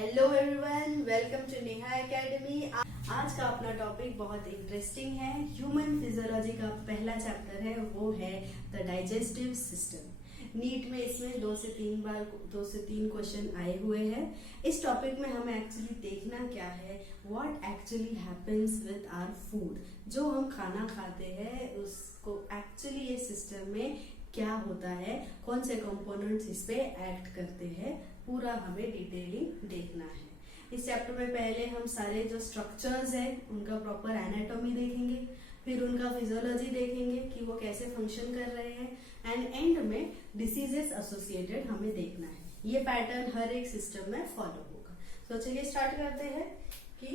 Hello everyone, welcome to Neha academy. आज का अपना टॉपिक बहुत इंटरेस्टिंग है। ह्यूमन फिजियोलॉजी का पहला चैप्टर है, वो है द डाइजेस्टिव सिस्टम। नीट में इसमें 2 से 3 क्वेश्चन आए हुए हैं। इस टॉपिक में हमें एक्चुअली देखना क्या है, what actually happens with our food. जो हम खाना खाते हैं उसको एक्चुअली ये सिस्टम में क्या होता है, कौन से कंपोनेंट्स इस पे एक्ट करते हैं, पूरा हमें डिटेलिंग देखना है। इस चैप्टर में पहले हम सारे जो स्ट्रक्चर्स है उनका प्रॉपर एनाटॉमी देखेंगे, फिर उनका फिजियोलॉजी देखेंगे कि वो कैसे फंक्शन कर रहे हैं, एंड एंड में डिसीजेस एसोसिएटेड हमें देखना है। ये पैटर्न हर एक सिस्टम में फॉलो होगा। तो चलिए स्टार्ट करते हैं कि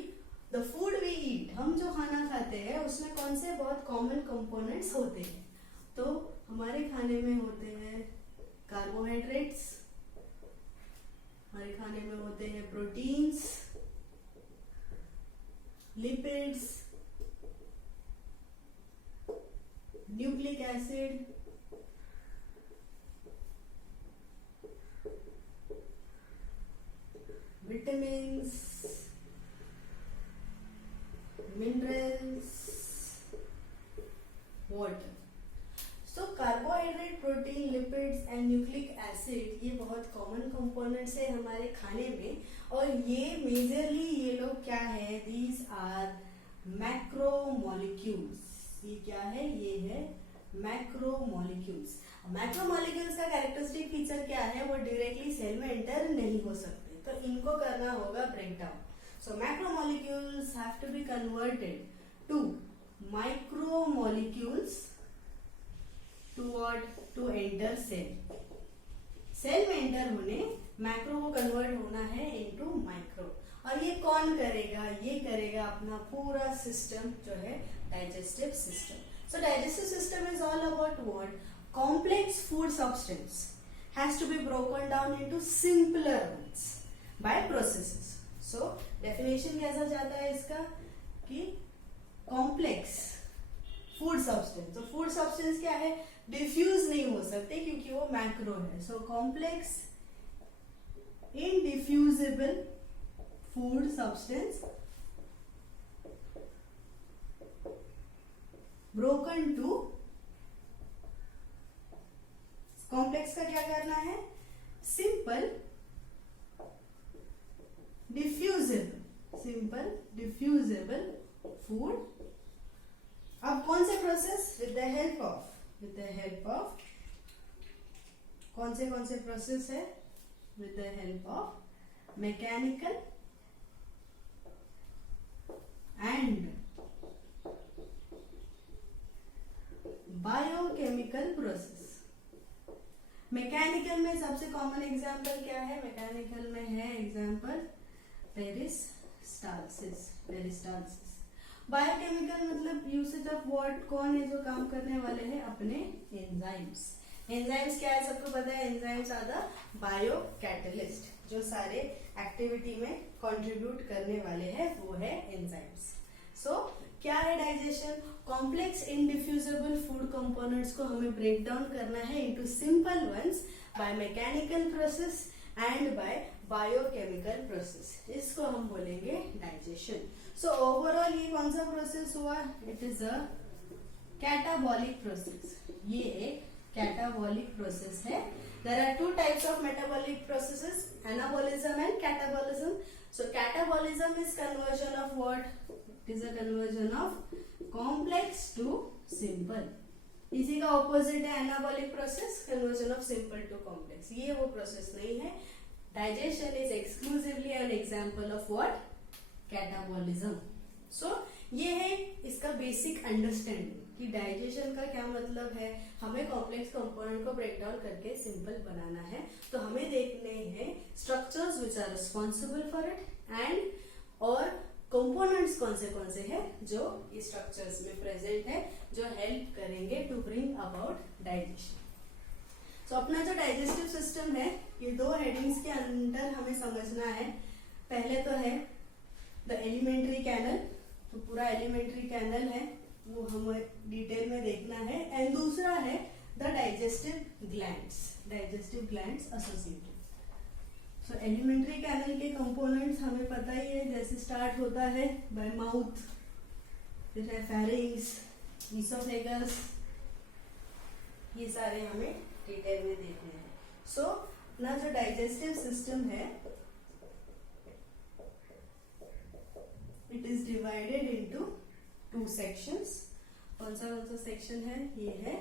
द फूड वी ईट, हम जो खाना खाते हैं उसमें कौन से बहुत कॉमन कंपोनेंट्स होते हैं। तो हमारे खाने में होते हैं कार्बोहाइड्रेट्स, हमारे खाने में होते हैं proteins, lipids, nucleic acid, vitamins, minerals, water. So carbohydrate, protein, lipids and nucleic acid ये बहुत कॉमन कंपोनेंट्स है हमारे खाने में, और ये मेजरली ये लोग क्या है, दीज आर मैक्रोमोलिक्यूल्स। ये क्या है, ये है मैक्रोमोलिक्यूल्स। मैक्रोमोलिक्यूल्स का कैरेक्टरिस्टिक फीचर क्या है, वो डायरेक्टली सेल में एंटर नहीं हो सकते, तो इनको करना होगा breakdown. So macromolecules have to be converted to micromolecules to enter cell. Cell में एंटर होने मैक्रो को कन्वर्ट होना है इनटू माइक्रो, और ये कौन करेगा, ये करेगा अपना पूरा सिस्टम जो है digestive system. So digestive system is all about what, complex food substance has to be broken down into simpler ones by processes. So definition कैसा जाता है इसका कि कॉम्प्लेक्स फूड सब्सटेंस, तो फूड सब्सटेंस क्या है, डिफ्यूज नहीं हो सकते क्योंकि वो मैक्रो है। So complex indiffusible food substance broken to, complex का क्या करना है, सिंपल डिफ्यूजिबल फूड। अब कौन से process, with the help of कौन से प्रोसेस है, with the help of mechanical and biochemical process. Mechanical में सबसे कॉमन एग्जांपल क्या है, मैकेनिकल में है एग्जांपल पेरिस्टाल्सिस। बायोकेमिकल मतलब यूसेज ऑफ व्हाट, कौन है जो काम करने वाले हैं, अपने एंजाइम्स। एंजाइम्स क्या है, सबको पता है, enzymes are the bio catalyst, जो सारे एक्टिविटी में कंट्रीब्यूट करने वाले हैं वो है एंजाइम्स। सो क्या है digestion, complex indiffusible food components को हमें ब्रेक डाउन करना है into simple ones by mechanical process and by biochemical process. इसको हम बोलेंगे डाइजेशन। सो ओवरऑल ये कौन सा प्रोसेस हुआ, it is a catabolic process. ये एक कैटाबॉलिक प्रोसेस है। There are 2 types of metabolic processes, anabolism and catabolism. So catabolism is conversion of what, it is a conversion of complex to simple. इसी का opposite है anabolic process, conversion of simple to complex. ये वो process नहीं है। Digestion is exclusively an example of what, catabolism. So ये है इसका बेसिक अंडरस्टैंडिंग कि डाइजेशन का क्या मतलब है, हमें कॉम्प्लेक्स कंपोनेंट को ब्रेक डाउन करके सिंपल बनाना है। तो हमें देखने हैं structures which are responsible for it, and और कंपोनेंट्स कौन से हैं जो इस स्ट्रक्चर्स में प्रेजेंट है, जो हेल्प करेंगे टू ब्रिंग अबाउट डाइजेशन। सो अपना जो डाइजेस्टिव सिस्टम है, ये 2 हेडिंग्स के अंदर हमें समझना है। पहले तो है द एलिमेंट्री कैनल, तो पूरा एलिमेंट्री कैनल है वो हमें डिटेल में देखना है, एंड दूसरा है the digestive glands associated. So alimentary canal के कंपोनेंट्स हमें पता ही है, जैसे स्टार्ट होता है बाय माउथ, फिर है फेरिंग्स, ईसोफेगस, ये सारे हमें डिटेल में देखने हैं। सो अपना जो डाइजेस्टिव सिस्टम है it is divided into 2 sections. कौन सा सेक्शन है? ये है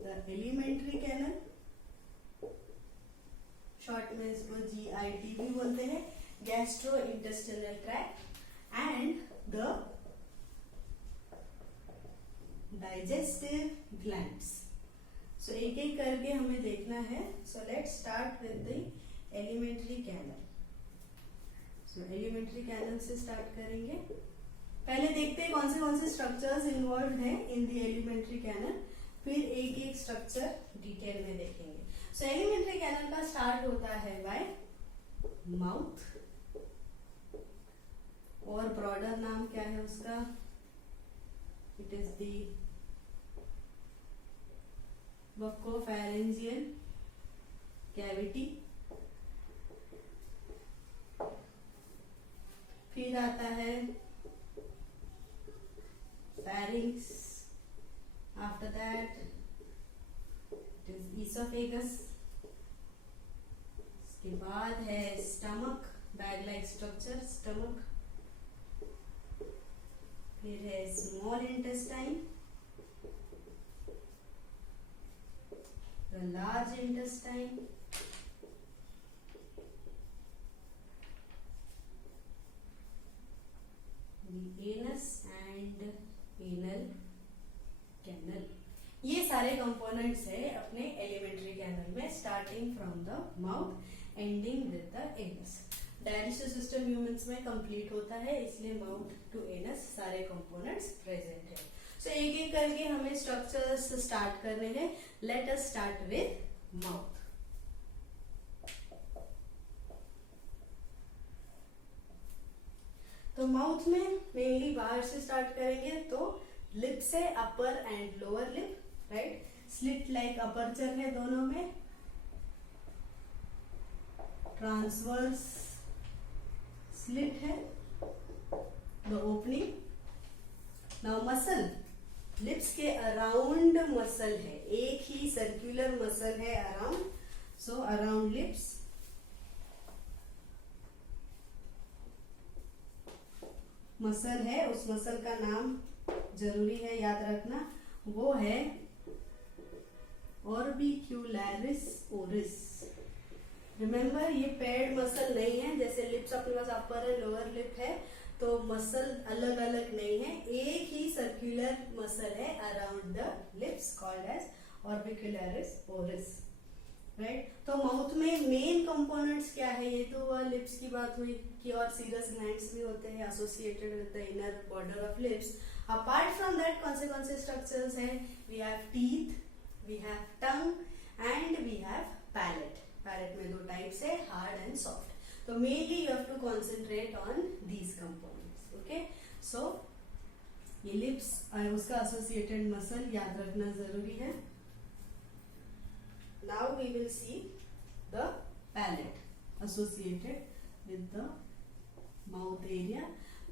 द एलिमेंट्री कैनल, शॉर्ट में इसको GIT भी बोलते हैं, gastrointestinal tract, and the digestive glands. So एक एक करके हमें देखना है। So let's start with the alimentary canal. So alimentary canal से स्टार्ट करेंगे। पहले देखते हैं कौन से स्ट्रक्चर्स इन्वॉल्व हैं इन द एलिमेंट्री कैनल, फिर एक एक स्ट्रक्चर डिटेल में देखेंगे। सो एलिमेंट्री कैनल का स्टार्ट होता है बाय माउथ, और ब्रॉडर नाम क्या है उसका? It is the buccopharyngeal cavity. फिर आता है pharynx, after that it is esophagus, इसके बाद है stomach, bag like structure stomach, फिर है small intestine, the large intestine, the anus and anal canal। ये सारे कंपोनेंट्स है अपने एलिमेंट्री कैनल में, starting from the mouth ending with the anus. Digestive system humans में कंप्लीट होता है, इसलिए माउथ टू एनस सारे कंपोनेंट्स प्रेजेंट है। सो एक एक करके हमें स्ट्रक्चर्स स्टार्ट करने हैं। Let us start with mouth. तो माउथ में मेनली बाहर से स्टार्ट करेंगे, तो लिप्स है, upper and lower lip, right. Slit like aperture है दोनों में, ट्रांसवर्स स्लिट है, the opening. Now muscle, lips के अराउंड मसल है, एक ही सर्कुलर मसल है around, so around lips. Muscle है, उस मसल का नाम जरूरी है याद रखना, वो है ऑर्बिक्यूलरिस ओरिस। रिमेंबर, ये पेड मसल नहीं है, जैसे लिप्स अपने पास अपर है लोअर लिप है, तो मसल अलग अलग नहीं है, एक ही सर्कुलर मसल है around the lips called as orbicularis oris, right. तो माउथ में मेन कंपोनेंट्स क्या है? ये तो लिप्स की बात हुई कि और सीरस ग्लैंड्स भी होते हैं associated with the inner border of lips. Apart from that कौन से स्ट्रक्चर्स हैं? We have teeth, we have tongue and we have palate. Palate में 2 टाइप्स है, हार्ड एंड सॉफ्ट। तो mainly you have to concentrate on these components, okay. So ये lips उसका associated muscle याद रखना जरूरी है। Now we will see the palate associated with the mouth area.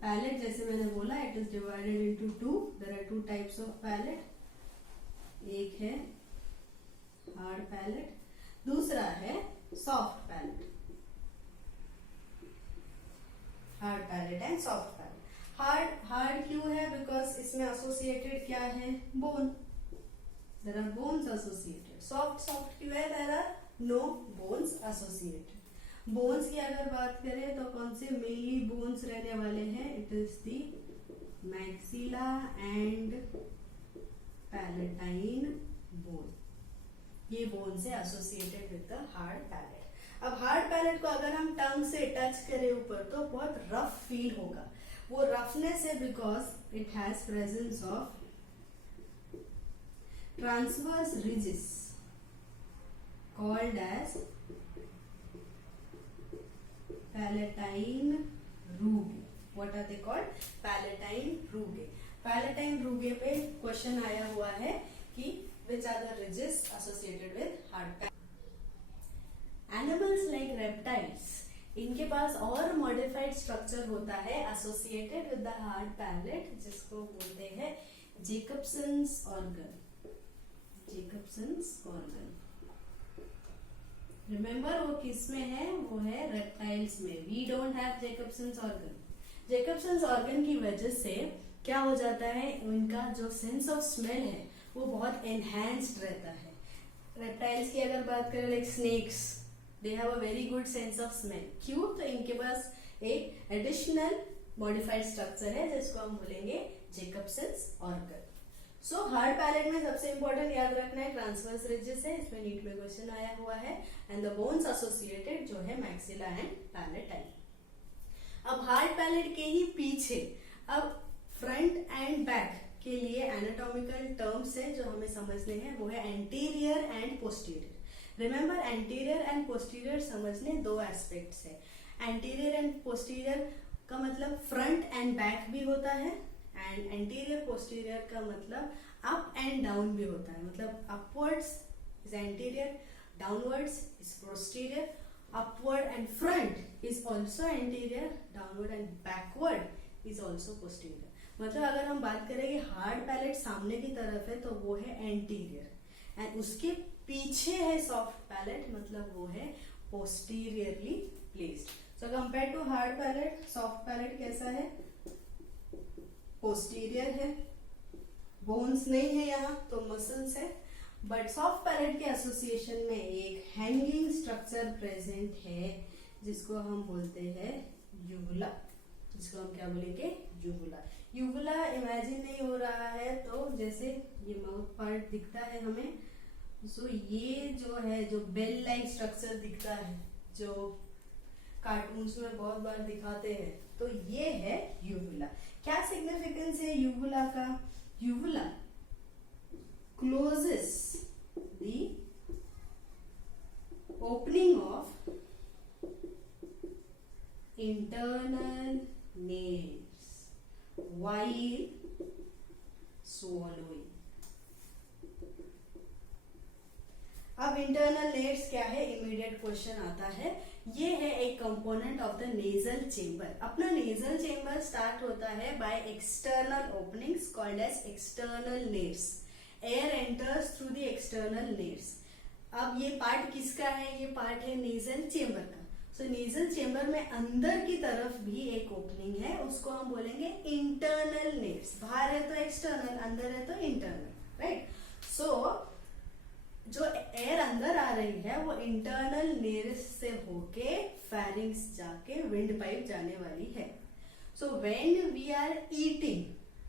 Palate, जैसे मैंने बोला, it is divided into 2. There are 2 types of palate. एक है hard palate, दूसरा है soft palate. Hard palate and soft palate. Hard क्यों है? Because इसमें associated क्या है? Bone. There are bones associated. Soft क्यों है? There are no bones associated. Bones की अगर बात करें तो कौन से मेनली bones रहने वाले हैं? It is the maxilla and palatine bone. ये bones है associated with the hard palate. अब hard palate को अगर हम टंग से टच करें ऊपर तो बहुत रफ फील होगा। वो रफनेस है because it has presence of transverse ridges called as palatine rugae. What are they called? Palatine rugae. Palatine rugae पे क्वेश्चन आया हुआ है कि which are the ridges associated with hard palate. Animals like reptiles, इनके पास और modified structure होता है associated with the hard palate, जिसको बोलते हैं Jacobson's organ. Jacobson's organ, remember वो किस में है, वो है रेप्टाइल्स में। We don't have Jacobson's organ. Jacobson's organ की वजह से क्या हो जाता है, उनका जो सेंस ऑफ स्मेल है वो बहुत एनहांस्ड रहता है। रेप्टाइल्स की अगर बात करें, like snakes, they have a very good sense of smell. क्यों? तो इनके पास एक एडिशनल मॉडिफाइड स्ट्रक्चर है जिसको हम बोलेंगे जेकबसन्स ऑर्गन। सो हार्ड पैलेट में सबसे इंपॉर्टेंट याद रखना है ट्रांसवर्स रिजेस है, इसमें नीट में क्वेश्चन आया हुआ है, एंड द बोन्स एसोसिएटेड जो है मैक्सिला एंड पैलेटाइन। अब हार्ड पैलेट के ही पीछे अब फ्रंट एंड बैक के लिए एनाटॉमिकल टर्म्स है जो हमें समझने हैं, वो है anterior and posterior. Remember, anterior and posterior समझने दो एस्पेक्ट्स है। एंटीरियर एंड पोस्टीरियर का मतलब फ्रंट एंड बैक भी होता है, एंड एंटीरियर पोस्टीरियर का मतलब अप एंड डाउन भी होता है। मतलब upwards is anterior, downwards is posterior, upward and front is also anterior, downward and backward is also posterior। मतलब अगर हम बात करें कि हार्ड पैलेट सामने की तरफ है तो वो है एंटीरियर, एंड उसके पीछे है सॉफ्ट पैलेट, मतलब वो है posteriorly placed. So compare to hard palate, soft palate कैसा है, पोस्टीरियर है, बोन्स नहीं है यहाँ तो मसल्स है, बट सॉफ्ट पैलेट के एसोसिएशन में एक हैंगिंग स्ट्रक्चर प्रेजेंट है जिसको हम बोलते हैं यूवुला। जिसको हम क्या बोलेंगे, यूवुला। यूवुला इमेजिन नहीं हो रहा है तो जैसे ये माउथ पार्ट दिखता है हमें, सो ये जो है जो बेल लाइक स्ट्रक्चर दिखता है जो कार्टून्स में बहुत बार दिखाते हैं, तो ये है यूवुला। क्या सिग्निफिकेंस है यूवुला का? Uvula closes the opening of internal nares while swallowing। अब इंटरनल नेट्स क्या है, इमीडिएट क्वेश्चन आता है। ये है एक component of the nasal chamber. अपना नेजल चेंबर स्टार्ट होता है by external openings called as external nares. Air enters through the external nares. अब ये पार्ट किसका है, ये पार्ट है नेजल चेंबर का। सो नेजल चेंबर में अंदर की तरफ भी एक ओपनिंग है, उसको हम बोलेंगे इंटरनल नेट्स। बाहर है तो एक्सटर्नल, अंदर है तो इंटरनल, राइट। सो जो एयर अंदर आ रही है वो इंटरनल नेट्स से होके फेरिंग्स जाके विंड पाइप जाने वाली है। So when we are eating,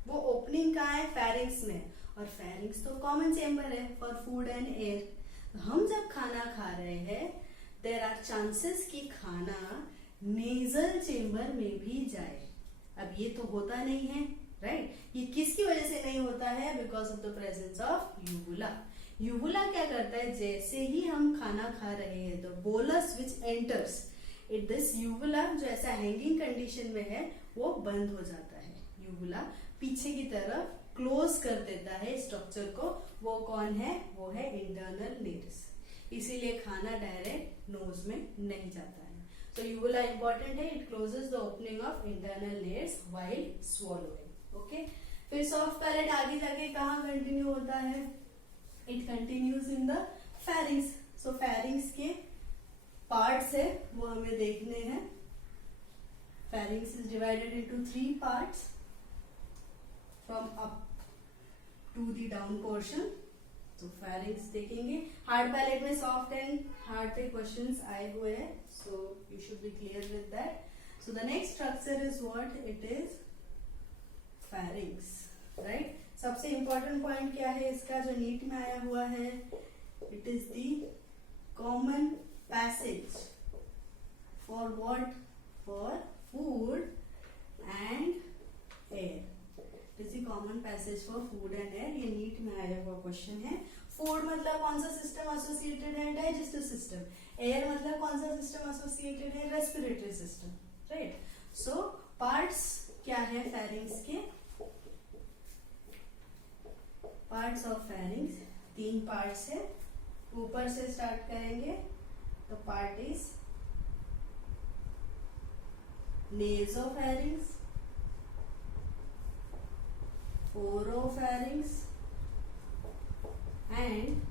वो ओपनिंग कहाँ है, फेरिंग्स में, और फेरिंग्स तो कॉमन चेंबर है फॉर फूड एंड एयर। हम जब खाना खा रहे हैं, देयर आर चांसेस कि खाना नेजल चेंबर में भी जाए। अब ये तो होता नहीं है, राइट। ये किसकी वजह से नहीं होता है? Because of the presence of uvula. Uvula क्या करता है, जैसे ही हम खाना खा रहे हैं तो bolus which enters it, this uvula जो ऐसा हैंगिंग कंडीशन में है वो बंद हो जाता है। यूवुला पीछे की तरफ क्लोज कर देता है स्ट्रक्चर को। वो कौन है, वो है इंटरनल नेट्स। इसीलिए खाना डायरेक्ट नोज में नहीं जाता है। सो यूवुला इंपॉर्टेंट है, it closes the opening of internal nares while swallowing. Okay, फिर सॉफ्ट पैलेट आगे जाके कहाँ कंटिन्यू होता है, it continues in the pharynx. So pharynx के पार्ट्स है वो हमें देखने हैं। Pharynx is divided into 3 parts from up to the down portion। तो फेरिंग्स देखेंगे। हार्ड पैलेट में सॉफ्ट एंड हार्ड पे क्वेश्चंस आए हुए हैं, so you should be clear with that. So the next structure is what, it is pharynx, right. सबसे important point क्या है इसका जो नीट में आया हुआ है, it is the common passage for what, for food and air. Common passage for food and air, ये नीट में आया हुआ क्वेश्चन है। फूड मतलब कौन सा सिस्टम एसोसिएटेड है, डाइजेस्टिव सिस्टम। एयर मतलब कौन सा सिस्टम एसोसिएटेड है, रेस्पिरेटरी सिस्टम, राइट। सो पार्ट्स क्या है फेरिंग्स के, पार्ट्स ऑफ फेरिंग्स 3 पार्ट्स है। ऊपर से स्टार्ट करेंगे the part is nasopharynx, oropharynx and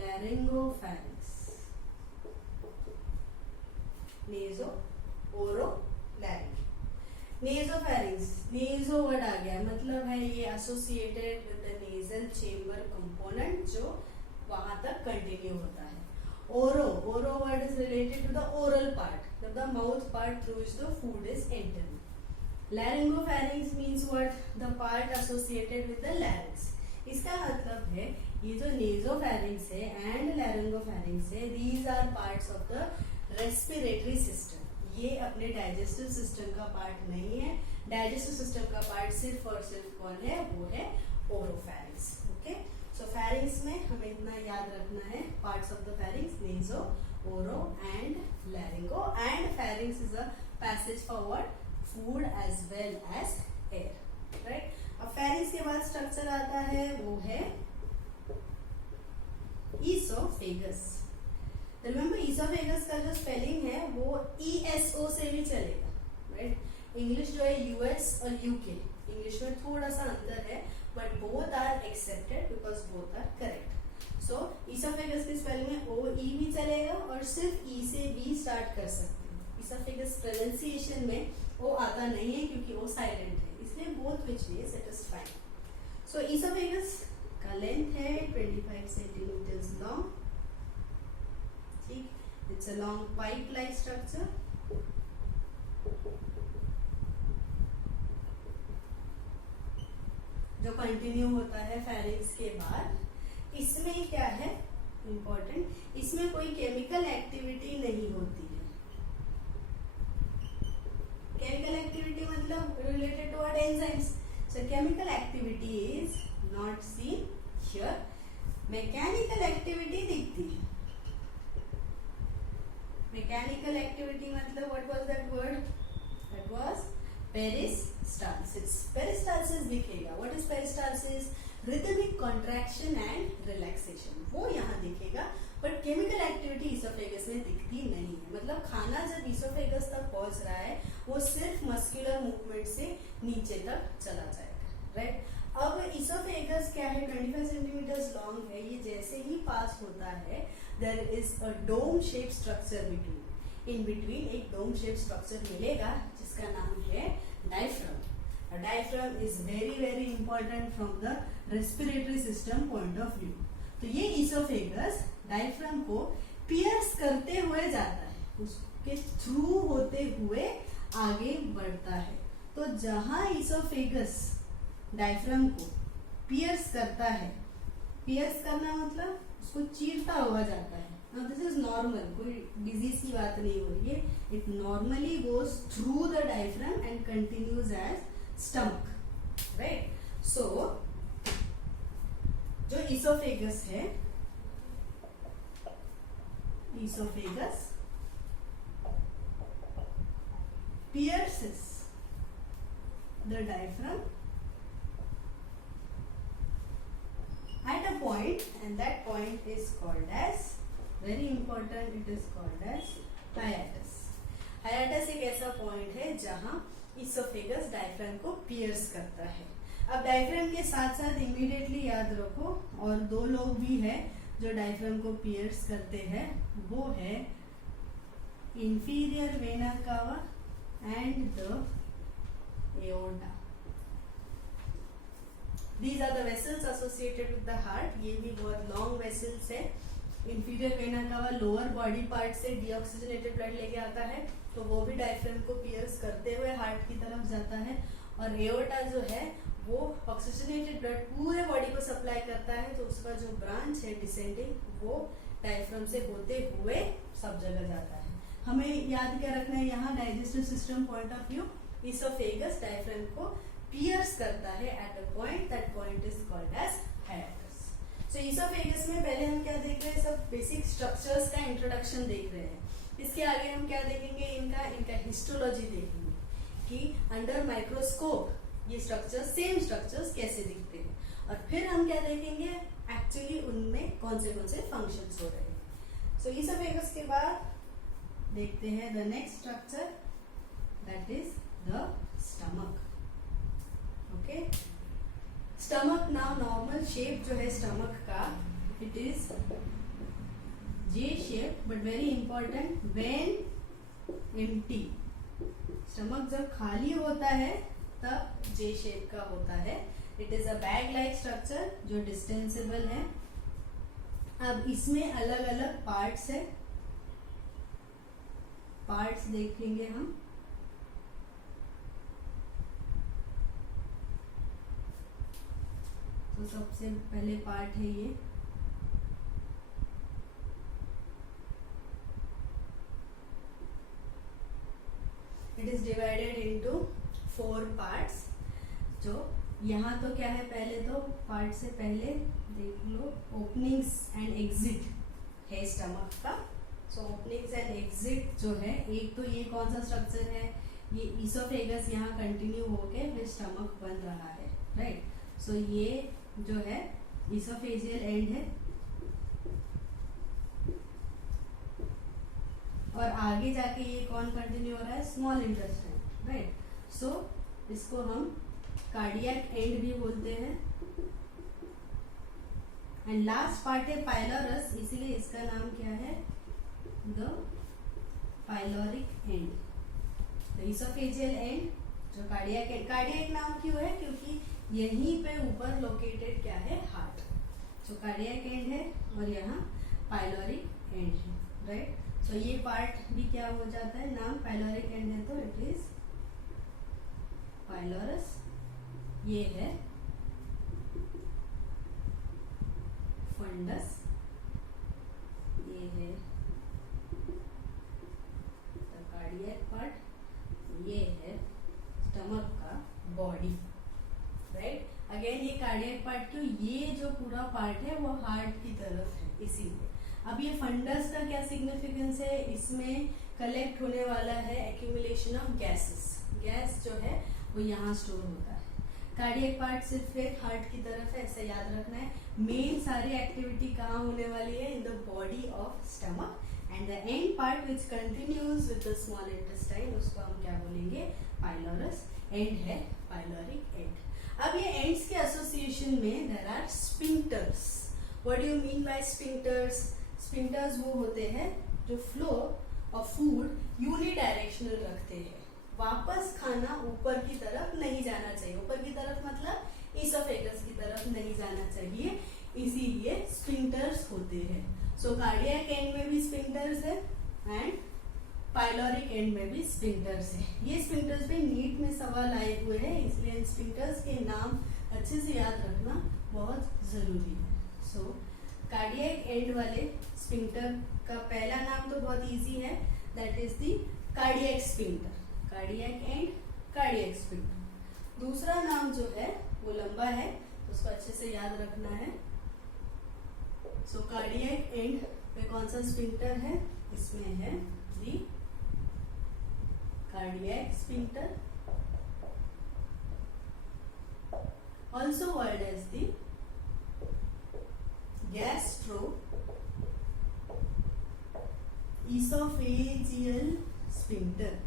laryngopharynx. नेजो, ओरो, लैरिंग. नेजोफैरिंक्स, नेजो वर्ड आ गया, मतलब है ये associated with the nasal chamber component जो वहां तक कंटिन्यू होता है. Oro, oro word is related to the oral part, the mouth part through which the food is entering. Laryngopharynx means what? The part associated with the larynx. इसका मतलब है ये जो नेजोफैरिंक्स है एंड लैरिंगोफैरिंक्स है, these are parts of the respiratory system. ये अपने digestive system का पार्ट नहीं है. डाइजेस्टिव सिस्टम का पार्ट सिर्फ और सिर्फ कौन है? वो है ओरोफैरिंक्स. ओके, सो फैरिंक्स में हमें इतना याद रखना है, parts of the pharynx naso, oro and laryngo. And pharynx is a passage forward food as well as air. Right, अब फैरिंक्स के बाद स्ट्रक्चर आता है, वो है ईसोफेगस. रिमेम्बर ईसोफेगस का जो स्पेलिंग है वो ESO से भी चलेगा. राइट, इंग्लिश जो है US और UK, इंग्लिश में थोड़ा सा अंतर है, but both are accepted because both are correct. So oesophagus की स्पेलिंग में OE भी चलेगा और सिर्फ E से भी स्टार्ट कर सकते हैं. ईसोफेगस प्रोनाउंसिएशन में O आता नहीं है क्योंकि O साइलेंट है, इसलिए both which ways it is fine. So oesophagus का लेंथ है 25 सेंटीमीटर्स लॉन्ग. ठीक, it's a long pipe like structure. जो कंटिन्यू होता है फैरिंक्स के बाद. इसमें क्या है इंपॉर्टेंट, इसमें कोई केमिकल एक्टिविटी नहीं होती है. केमिकल एक्टिविटी मतलब related to what? Enzymes. So chemical activity is not seen here. Mechanical activity दिखती है. मैकेनिकल एक्टिविटी मतलब what was that word? That was peristalsis. Peristalsis दिखेगा. What is peristalsis? Rhythmic contraction and relaxation, वो यहाँ दिखेगा. But chemical activity oesophagus में दिखती नहीं है. मतलब खाना जब ईसोफेगस तक पहुंच रहा है वो सिर्फ मस्कुलर मूवमेंट से नीचे तक चला जाएगा. राइट, अब ईसोफेगस क्या है? 25 सेंटीमीटर्स लॉन्ग है. ये जैसे ही पास होता है there is a dome shaped structure between. In between एक dome shaped structure मिलेगा जिसका नाम है diaphragm. A diaphragm is very very important from the respiratory system point of view. तो ये ईसोफेगस डायफ्राम को पियर्स करते हुए जाता है, उसके थ्रू होते हुए आगे बढ़ता है. तो जहां ईसोफेगस डायफ्राम को पियर्स करता है, पियर्स करना मतलब उसको चीरता हुआ जाता है. Now this is normal, कोई डिजीज की बात नहीं हो रही है. It normally goes through the diaphragm and continues as stomach, right? So जो ईसोफेगस है, oesophagus pierces the diaphragm at a point, and that point is called as, very important, it is called as hiatus. hiatus एक ऐसा point है जहां oesophagus diaphragm को pierce करता है. अब डायफ्राम के साथ साथ इमीडिएटली याद रखो और दो लोग भी हैं जो डायफ्राम को पियर्स करते हैं, वो है inferior vena cava and the aorta. These are the vessels associated with the heart. ये भी बहुत लॉन्ग वेसल्स है. Inferior vena cava lower body part से डीऑक्सीजनेटेड ब्लड लेके आता है, तो वो भी डायफ्राम को पियर्स करते हुए हार्ट की तरफ जाता है. और एओर्टा जो है वो ऑक्सीजनेटेड ब्लड पूरे बॉडी को सप्लाई करता है, तो उसका जो ब्रांच है डिसेंडिंग वो डायफ्राम से होते हुए सब जगह जाता है. हमें याद क्या रखना है यहाँ digestive system point of view, oesophagus diaphragm को पियर्स करता है at a point, that point is called as hiatus. So oesophagus में पहले हम क्या देख रहे हैं? सब बेसिक स्ट्रक्चर्स का इंट्रोडक्शन देख रहे हैं. इसके आगे हम क्या देखेंगे? इनका हिस्टोलॉजी देखेंगे कि अंडर माइक्रोस्कोप ये स्ट्रक्चर्स, सेम स्ट्रक्चर्स कैसे दिखते हैं. और फिर हम क्या देखेंगे? एक्चुअली उनमें कौन से फंक्शंस हो रहे हैं। सो ईसोफेगस के बाद देखते हैं the next structure, that is the stomach. Okay, stomach now normal shape जो है स्टमक का, it is J shape, but very important when empty. Stomach जब खाली होता है तब J शेप का होता है। It is a bag like structure जो डिस्टेंसेबल है। अब इसमें अलग अलग पार्ट्स है, पार्ट्स देखेंगे हम। तो सबसे पहले पार्ट है ये, it is divided into 4 parts. जो यहाँ तो क्या है, पहले तो पार्ट से पहले देख लो, ओपनिंग्स एंड एग्जिट है स्टमक का। सो ओपनिंग्स एंड एग्जिट जो है, एक तो ये कौन सा स्ट्रक्चर है, ये ईसोफेगस यहाँ कंटिन्यू होके फिर स्टमक बन रहा है, राइट। सो ये जो है ईसोफेजियल एंड है, और आगे जाके ये कौन कंटिन्यू हो रहा है, स्मॉल इंटेस्टाइन, राइट। सो इसको हम कार्डियक एंड भी बोलते हैं। एंड लास्ट पार्ट है पाइलोरस, इसीलिए इसका नाम क्या है, the pyloric and. The oesophageal and जो कार्डियक एंड, कार्डियक नाम क्यों है, क्योंकि यहीं पे ऊपर लोकेटेड क्या है, हार्ट। तो कार्डियक एंड है और यहाँ पाइलोरिक एंड है, राइट। सो ये पार्ट भी क्या हो जाता है, नाम पाइलोरिक एंड है तो इट इज पाइलोरस। ये है फंडस, ये है कार्डियक पार्ट, ये है स्टमक का बॉडी, राइट। अगेन ये कार्डियक पार्ट क्यों, ये जो पूरा पार्ट है वो हार्ट की तरफ है, इसीलिए। अब ये फंडस का क्या सिग्निफिकेंस है, इसमें कलेक्ट होने वाला है एक्यूमुलेशन ऑफ गैसेस, गैस जो है वो यहाँ स्टोर होता है। कार्डियक पार्ट सिर्फ एक हार्ट की तरफ है, ऐसा याद रखना है। मेन सारी एक्टिविटी कहाँ होने वाली है, in the body of stomach, and the end part which continues with the small intestine, उसको हम क्या बोलेंगे, पाइलोरस एंड है, पाइलोरिक एंड। अब ये एंड्स के एसोसिएशन में there are sphincters. What do you mean by sphincters? Sphincters वो होते हैं जो फ्लो ऑफ फूड यूनिडायरेक्शनल रखते हैं, वापस खाना ऊपर की तरफ नहीं जाना चाहिए। ऊपर की तरफ मतलब ईसोफेगस की तरफ नहीं जाना चाहिए, इसीलिए स्फिंक्टर्स होते हैं। सो कार्डियक एंड में भी स्फिंक्टर्स है एंड पाइलोरिक एंड में भी स्फिंक्टर्स है। ये स्फिंक्टर्स पे नीट में सवाल आए हुए हैं, इसलिए इन स्फिंक्टर्स के नाम अच्छे से याद रखना बहुत जरूरी है। सो कार्डियक एंड वाले स्फिंक्टर का पहला नाम तो बहुत इजी है, that is the cardiac sphincter, cardiac and, cardiac sphincter. दूसरा नाम जो है वो लंबा है, उसको अच्छे से याद रखना है। सो कार्डियक एंड पे कौन सा स्फिंक्टर है, इसमें है the cardiac sphincter, also word as the gastro esophageal sphincter.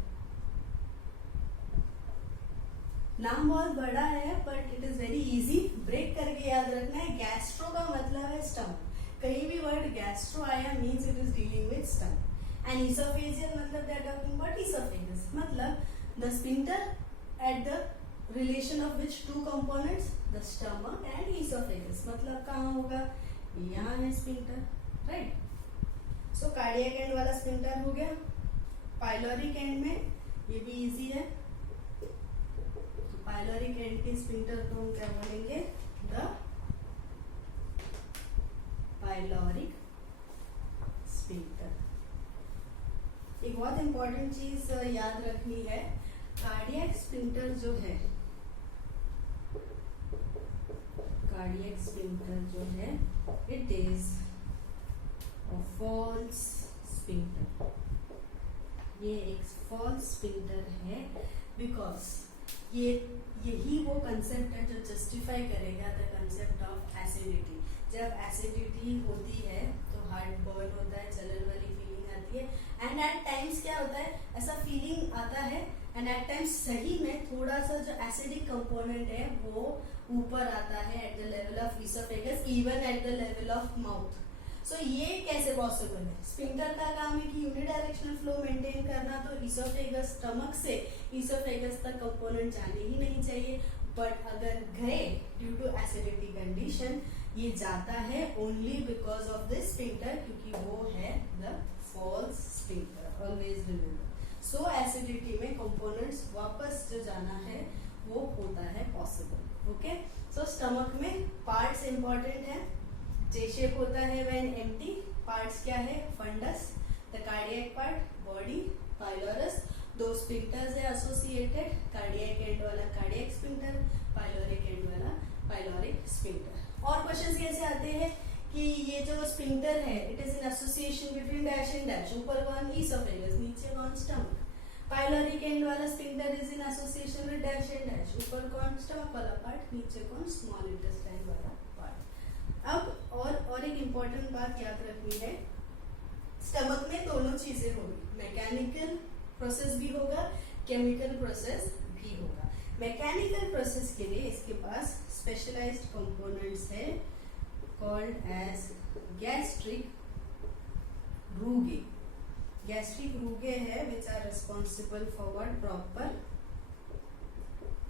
नाम बहुत बड़ा है but it is very easy, break करके याद रखना है। गैस्ट्रो का मतलब है स्टमक, कहीं भी वर्ड गैस्ट्रो आया means it is dealing with stomach, and esophageal मतलब they are talking about esophagus, मतलब the sphincter at the relation of which two components, the stomach and esophagus, मतलब कहाँ होगा, यहाँ है sphincter, right. So cardiac end वाला sphincter हो गया। पाइलोरिक एंड में ये भी इजी है, पाइलोरिक एंड के स्फिंक्टर को हम क्या बोलेंगे, द पाइलोरिक स्फिंक्टर। एक बहुत इंपॉर्टेंट चीज याद रखनी है, कार्डियक स्फिंक्टर जो है, कार्डियक स्फिंक्टर जो है it is a false sphincter. ये एक फॉल्स स्फिंक्टर है बिकॉज यही वो कंसेप्ट है जो जस्टिफाई करेगा द कंसेप्ट ऑफ एसिडिटी। जब एसिडिटी होती है तो हार्ट बर्न होता है, जलन वाली फीलिंग आती है, एंड एट टाइम्स क्या होता है, ऐसा फीलिंग आता है, एंड एट टाइम्स सही में थोड़ा सा जो एसिडिक कंपोनेंट है वो ऊपर आता है at the level of oesophagus, even at the level of mouth. So ये कैसे पॉसिबल है? स्फिंक्टर का काम है कि यूनिडायरेक्शनल फ्लो मेंटेन करना, तो ईसोफेगस, स्टमक से ईसोफेगस तक कंपोनेंट जाने ही नहीं चाहिए, बट अगर गए ड्यू टू एसिडिटी कंडीशन ये जाता है only because of this sphincter, क्योंकि वो है the false sphincter, always remember. So acidity में कंपोनेंट्स वापस जो जाना है वो होता है पॉसिबल। ओके, सो स्टमक में पार्ट्स इंपॉर्टेंट है। जे शेप होता है व्हेन एम्प्टी। पार्ट्स क्या है? Fundus, the cardiac part, body, pylorus, दो स्फिंक्टर्स है एसोसिएटेड, कार्डियक एंड वाला कार्डियक स्फिंक्टर, पाइलोरिक एंड वाला पाइलोरिक स्फिंक्टर। और क्वेश्चंस कैसे आते हैं कि ये जो स्फिंक्टर है it is in association between dash and dash, ऊपर कौन? ईसोफेगस, नीचे कौन? स्टमक। पाइलोरिक एंड वाला sphincter is in association with dash and dash, ऊपर कौन? स्टमक वाला पार्ट, नीचे कौन? स्मॉल इंटेस्टाइन वाला पार्ट। अब और एक इम्पोर्टेंट बात याद रखनी है, स्टमक में दोनों चीजें होगी, मैकेनिकल प्रोसेस भी होगा, केमिकल प्रोसेस भी होगा। मैकेनिकल प्रोसेस के लिए इसके पास स्पेशलाइज्ड कंपोनेंट्स है called as gastric rugae. Gastric rugae है which are responsible for what? Proper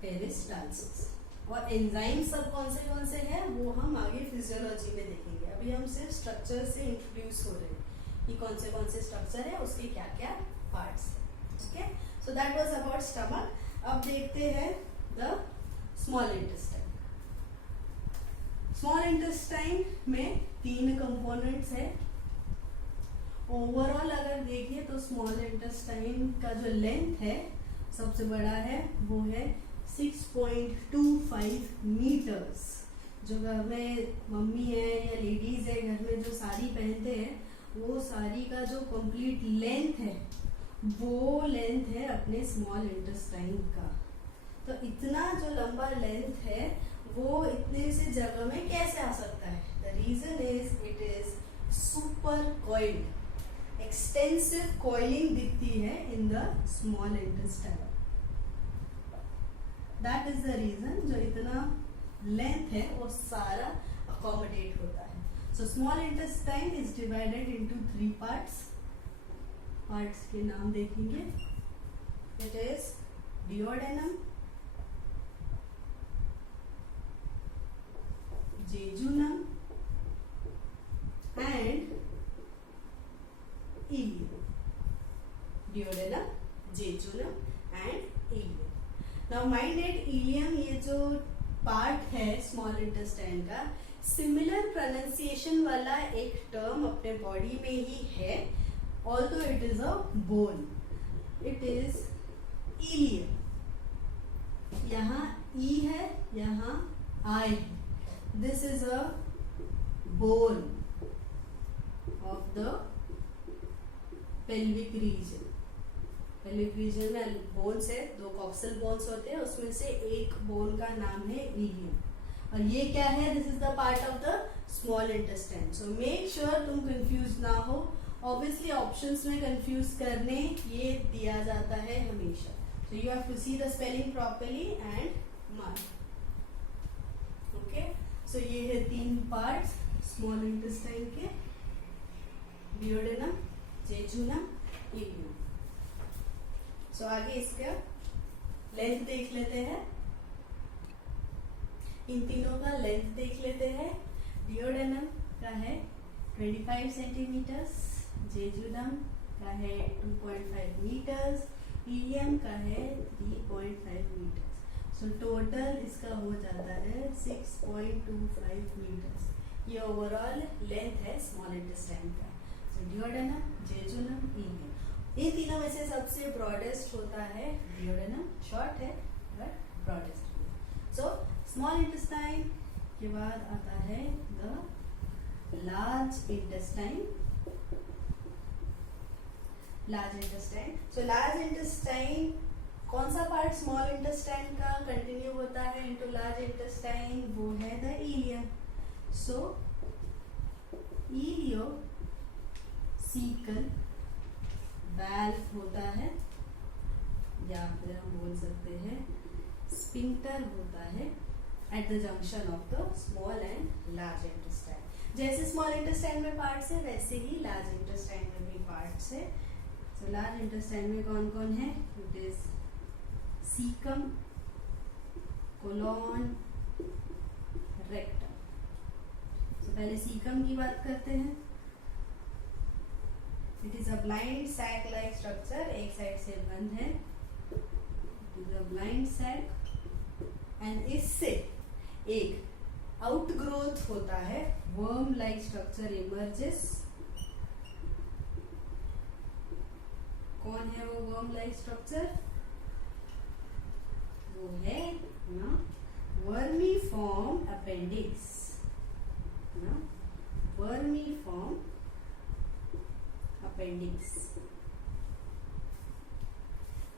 peristalsis. और एंजाइम सब कौन से हैं वो हम आगे फिजियोलॉजी में देखेंगे, अभी हम सिर्फ स्ट्रक्चर से इंट्रोड्यूस हो रहे हैं कि कौन से स्ट्रक्चर है, उसके क्या क्या पार्ट्स है। Okay, so that was about stomach. अब देखते हैं the small intestine. Small intestine में 3 कंपोनेंट्स है। ओवरऑल अगर देखिए तो स्मॉल इंटेस्टाइन का जो लेंथ है सबसे बड़ा है वो है 6.25 मीटर्स। जो घर में मम्मी है या लेडीज है घर में जो साड़ी पहनते हैं वो साड़ी का जो कंप्लीट लेंथ है वो लेंथ है अपने स्मॉल इंटेस्टाइन का। तो इतना जो लंबा लेंथ है वो इतने से जगह में कैसे आ सकता है? The reason is it is super coiled, extensive coiling दिखती है in the small intestine. That is the reason जो इतना लेंथ है वो सारा अकोमोडेट होता है। So small intestine is divided into 3 parts. Parts के नाम देखेंगे, it is duodenum, jejunum and ileum. Duodenum, jejunum and ileum. Now mind it, ileum ये जो पार्ट है स्मॉल इंटेस्टाइन का, सिमिलर प्रोनाउंसिएशन वाला एक टर्म अपने बॉडी में ही है, although it is a bone, it is ileum। यहाँ E है, यहाँ I है। This is a bone of the pelvic region। pelvic region में बोन्स है, 2 कॉक्सल बोन्स होते हैं, उसमें से एक बोन का नाम है इलियम। और ये क्या है? This is the part of the small intestine. So make sure तुम कंफ्यूज ना हो। ऑब्वियसली ऑप्शंस में कंफ्यूज करने ये दिया जाता है हमेशा, so you have to see the spelling properly and mark. Okay, so ये है 3 पार्ट्स स्मॉल इंटेस्टाइन के, डिओडेनम, जेजुनम, इलियम। सो आगे इसका लेंथ देख लेते हैं, इन तीनों का लेंथ देख लेते हैं। डिओडेनम का है 25 सेंटीमीटर्स, जेजुनम का है 2.5 मीटर्स, इलियम का है 3.5 मीटर्स। सो टोटल इसका हो जाता है 6.25 मीटर्स। ये ओवरऑल लेंथ है स्मॉल इंटेस्टाइन का। सो डिओडेनम, जेजुनम, इलियम, इन तीनों में से सबसे ब्रॉडेस्ट होता है डिओडेनम। शॉर्ट है but broadest. So small intestine के बाद आता है the large intestine. Large intestine, so large intestine कौन सा पार्ट स्मॉल इंटेस्टाइन का कंटिन्यू होता है इनटू लार्ज इंटेस्टाइन? वो है द इलियम। सो इलियोसीकल वाल्व होता है, या फिर हम बोल सकते हैं स्पिंक्टर होता है at the junction of the small and large intestine. जैसे स्मॉल इंटेस्टाइन में पार्ट्स है वैसे ही लार्ज इंटेस्टाइन में भी पार्ट्स है। तो लार्ज इंटेस्टाइन में कौन कौन है? It is caecum, colon, rectum. तो पहले सीकम की बात करते हैं। It is a blind sac like structure, एक साइड से बंद है। It is a blind sac and इससे एक आउटग्रोथ होता है, वर्म लाइक स्ट्रक्चर इमर्जेस। कौन है वो वर्म लाइक स्ट्रक्चर? वो है ना वर्मीफॉर्म अपेंडिक्स, ना वर्मीफॉर्म अपेंडिक्स।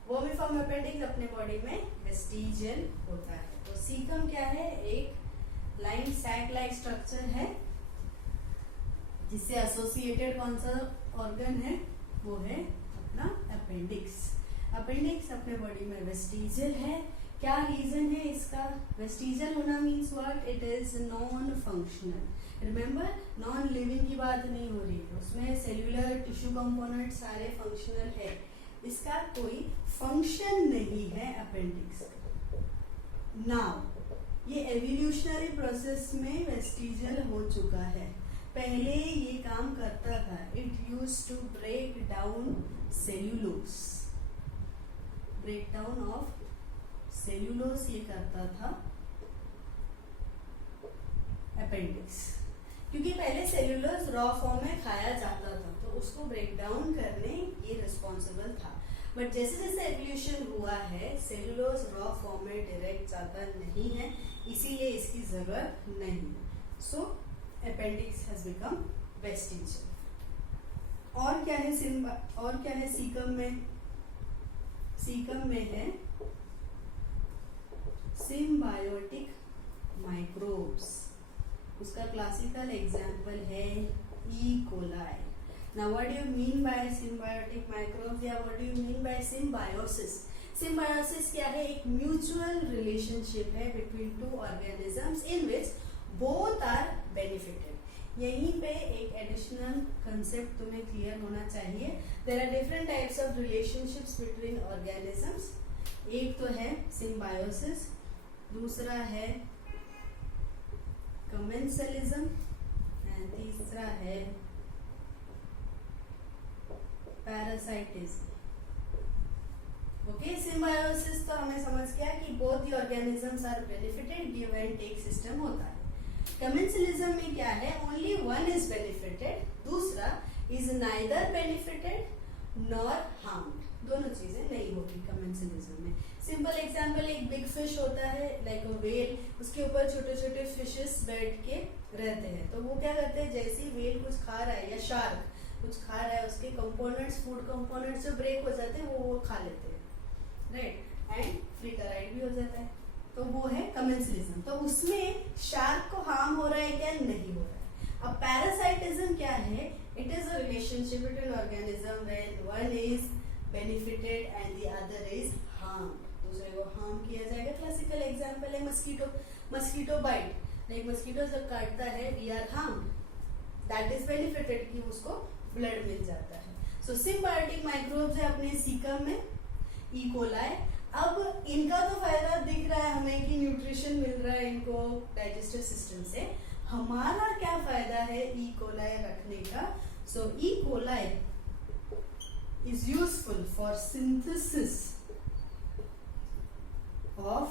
वर्मीफॉर्म अपेंडिक्स अपने बॉडी में वेस्टिजियल होता है। तो सीकम क्या है? एक लाइन सैक लाइक स्ट्रक्चर है जिससे एसोसिएटेड कौन सा ऑर्गन है? वो है अपना अपेंडिक्स। अपेंडिक्स अपने बॉडी में वेस्टिजियल है। क्या रीजन है इसका? वेस्टिजियल होना means what? It is non functional. Remember, non living की बात नहीं हो रही है, उसमें सेल्यूलर टिश्यू कंपोनेंट सारे फंक्शनल है। इसका कोई फंक्शन नहीं है अपेंडिक्स। नाउ ये एवोल्यूशनरी प्रोसेस में वेस्टिजियल हो चुका है। पहले ये काम करता था, it use to break down cellulose, break down of cellulose ये करता था अपेंडिक्स, क्योंकि पहले सेल्यूलोस रॉ फॉर्म में खाया जाता था तो उसको ब्रेक डाउन करने ये रिस्पॉन्सिबल था। बट जैसे जैसे एवोल्यूशन हुआ है सेल्यूलोस रॉ फॉर्म में डायरेक्ट जाता नहीं है, इसीलिए इसकी जरूरत नहीं। सो अपेंडिक्स हैज बिकम वेस्टिजियल। और क्या है सीकम में? सीकम में है सिम्बायोटिक माइक्रोब्स। उसका क्लासिकल एग्जाम्पल है E coli. Now what do you mean by symbiotic microbes या what do you mean by symbiosis? Symbiosis क्या है? एक mutual relationship है between two organisms in which both are benefited. यहीं पे एक additional concept तुम्हें clear होना चाहिए. There are different types of relationships between organisms. एक तो है symbiosis, दूसरा है commensalism and तीसरा है पैरासाइटिज्म। ओके, सिम्बायोसिस तो हमें समझ गया कि both the organisms are benefited, give and take system होता है। कमेंसलिज्म में क्या है? ओनली वन इज बेनिफिटेड, दूसरा is neither benefited nor harmed. दोनों चीजें नहीं होगी कमेंसलिज्म में। सिंपल एग्जांपल, एक बिग फिश होता है लाइक अ वेल, उसके ऊपर छोटे छोटे फिशेस बैठ के रहते हैं। तो वो क्या करते हैं, जैसे ही वेल कुछ खा रहा है या शार्क कुछ खा रहा है, उसके कंपोनेंट्स, फूड कंपोनेंट्स जो ब्रेक हो जाते हैं वो खा लेते हैं, राइट, एंड फ्री कराइड भी हो जाता है। तो वो है कमेंसलिज्म। तो उसमें शार्क को हार्म हो रहा है क्या? नहीं हो रहा है। अब पैरासाइटिज्म क्या है? It is a relationship between organism when one is benefited and the other is harm. दूसरे को हार्म किया जाएगा। क्लासिकल एग्जांपल है mosquito. Mosquito bite, like mosquito जब काटता है we are harm, that is benefited कि उसको ब्लड मिल जाता है। सो सिम्बायोटिक माइक्रोब्स है अपने सीकम में, ई कोलाई। अब इनका तो फायदा दिख रहा है हमें कि न्यूट्रिशन मिल रहा है इनको डाइजेस्टिव सिस्टम से। हमारा क्या फायदा है ई कोलाई रखने का? So E coli is useful for synthesis of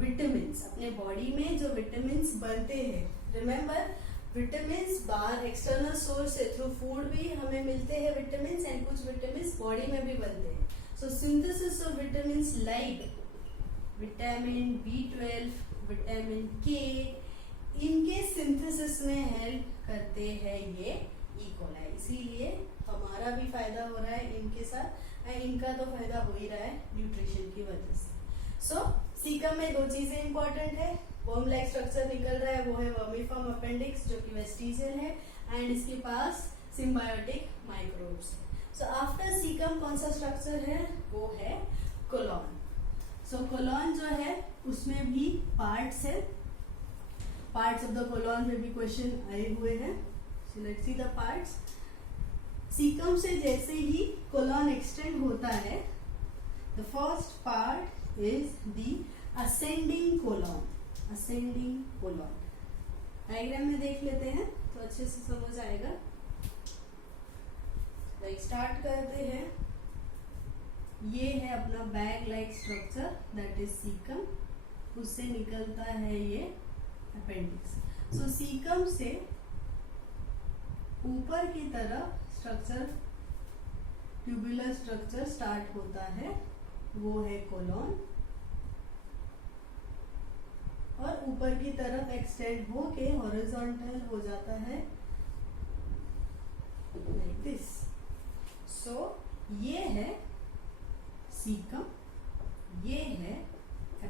vitamins. अपने बॉडी में जो विटामिन्स बनते हैं, रिमेम्बर विटामिन्स बाहर एक्सटर्नल सोर्स से थ्रू फूड भी हमें मिलते हैं विटामिन्स, एंड कुछ विटामिन्स बॉडी में भी बनते हैं। So synthesis of vitamins like vitamin B12, vitamin K, इनके सिंथेसिस में हेल्प करते हैं ये ई कोलाई। इसीलिए हमारा भी फायदा हो रहा है इनके साथ, एंड इनका तो फायदा हो ही रहा है न्यूट्रिशन की वजह से। सो सीकम में दो चीजें इंपॉर्टेंट है, वर्म लाइक स्ट्रक्चर निकल रहा है, वो है वर्मीफॉर्म अपेंडिक्स जो कि वेस्टिजियल है, एंड इसके पास सिम्बायोटिक माइक्रोब्स है। सो आफ्टर सीकम कौन सा स्ट्रक्चर है, वो है कोलॉन। सो कोलॉन जो है उसमें भी पार्ट्स है, पार्ट्स ऑफ द कोलॉन में भी क्वेश्चन आए हुए हैं। So let's see the parts. Caecum से जैसे ही कोलॉन एक्सटेंड होता है, the first part is the ascending colon. Ascending colon diagram में देख लेते हैं तो अच्छे से समझ आएगा। लाइक स्टार्ट करते हैं, ये है अपना bag like structure that is caecum, उससे निकलता है ये अपेंडिक्स। सो सीकम से ऊपर की तरफ स्ट्रक्चर, ट्यूबुलर स्ट्रक्चर स्टार्ट होता है, वो है कोलॉन, और ऊपर की तरफ एक्सटेंड होके हॉरिजॉन्टल हो जाता है लाइक दिस। सो ये है सीकम, ये है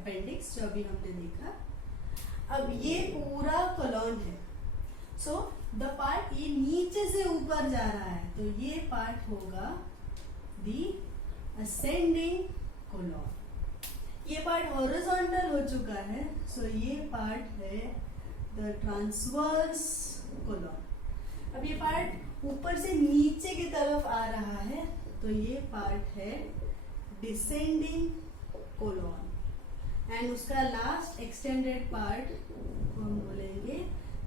अपेंडिक्स जो अभी हमने देखा। अब ये पूरा कोलॉन है। सो द पार्ट ये नीचे से ऊपर जा रहा है, तो ये पार्ट होगा द असेंडिंग कोलॉन। ये पार्ट हॉरिजॉन्टल हो चुका है, सो ये पार्ट है द ट्रांसवर्स कोलॉन। अब ये पार्ट ऊपर से नीचे की तरफ आ रहा है, तो ये पार्ट है डिसेंडिंग कोलॉन, एंड उसका लास्ट एक्सटेंडेड पार्ट हम बोलेंगे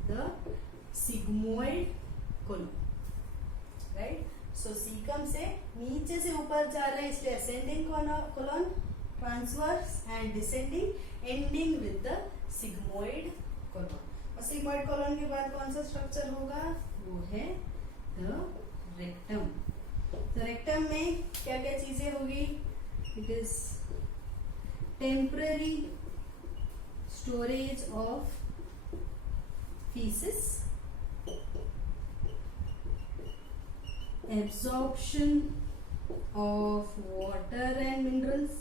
the sigmoid colon, right. So caecum से नीचे से ऊपर जा रहा है इसलिए ascending colon, transverse and descending, ending with the sigmoid colon. और सिग्मोइड कोलॉन के बाद कौन सा स्ट्रक्चर होगा, वो है द रेक्टम। तो रेक्टम में क्या क्या चीजें होगी, it is temporary storage of feces, absorption of water and minerals,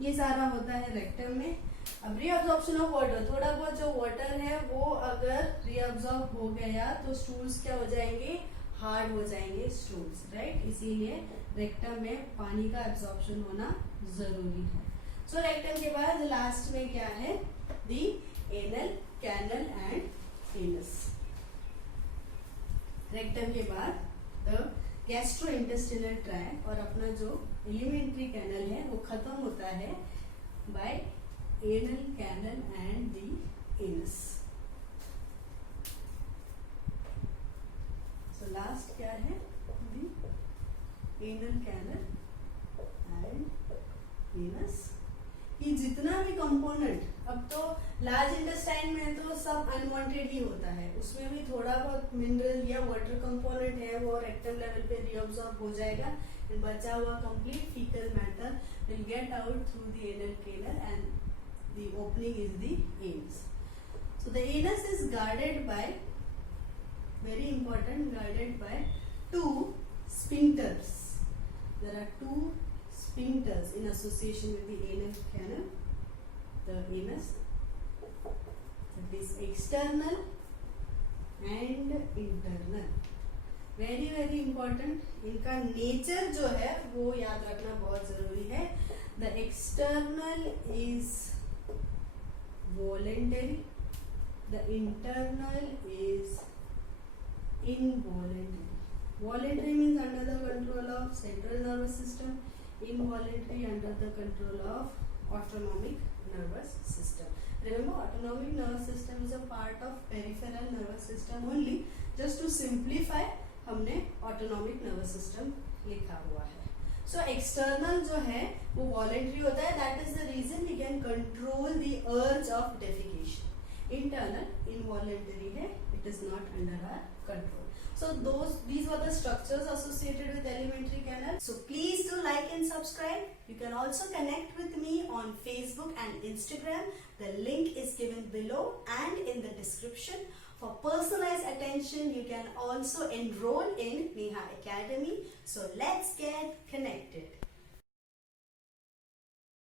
ये सारा होता है रेक्टम में। अब रीअब्जॉर्प्शन ऑफ वाटर, थोड़ा बहुत जो वाटर है वो अगर रीअब्जॉर्ब हो गया तो स्टूल्स क्या हो जाएंगे, हार्ड हो जाएंगे स्टूल्स, राइट। इसीलिए रेक्टम में पानी का एब्जॉर्प्शन होना जरूरी है। सो रेक्टम के बाद लास्ट में क्या है, the anal canal and anus. Rectum के बाद द गैस्ट्रोइंटेस्टिनल ट्रैक्ट, और अपना जो एलिमेंट्री कैनल है वो खत्म होता है by anal canal and the anus. So last क्या है, the anal canal and anus. ये जितना भी कंपोनेंट, अब तो लार्ज इंटेस्टाइन में तो सब अनवांटेड ही होता है, उसमें भी थोड़ा बहुत मिनरल या वाटर कंपोनेंट है वो रेक्टम लेवल पे रीअब्सॉर्ब हो जाएगा, एंड बचा हुआ complete faecal matter will get out through the anal canal and the opening is the anus. So the anus is guarded by, very important, guarded by two sphincters. There are two sphincters in association with the anal canal, the anus, that is external and internal. Very very important, इनका nature जो है वो याद रखना बहुत जरूरी है। The external is voluntary, the internal is involuntary. Voluntary means under the control of central nervous system, involuntary under the control of autonomic nervous system. Remember, autonomic nervous system is a part of peripheral nervous system only. Just to simplify, हमने autonomic nervous system लिखा हुआ है। So external जो है वो voluntary होता है, that is the reason we can control the urge of defecation. Internal involuntary है, it is not under our control. So these were the structures associated with alimentary canal. So please do like and subscribe. You can also connect with me on Facebook and Instagram. The link is given below and in the description. For personalized attention, you can also enroll in Neha Academy. So let's get connected.